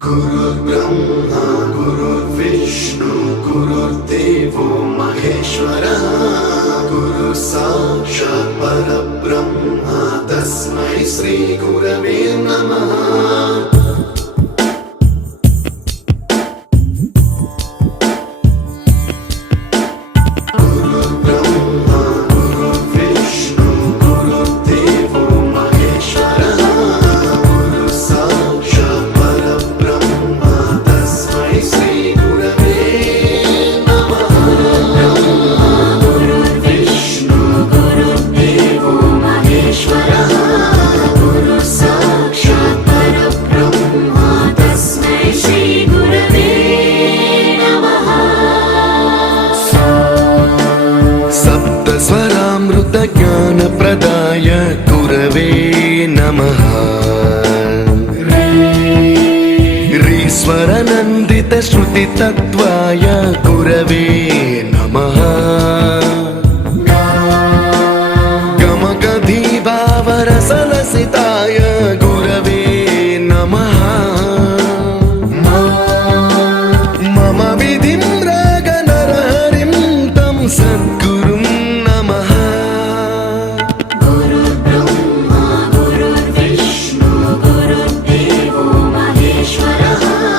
गुरुर्ब्रह्मा गुरुर्विष्णु गुरुर्देवो महेश्वरः गुरु साक्षात् परब्रह्म तस्मै श्री गुरवे नमः। स्वरामृत ज्ञान प्रदाय गुरवे नमः। रीश्वर नंदित श्रुति तत्वाय गुरवे नमः।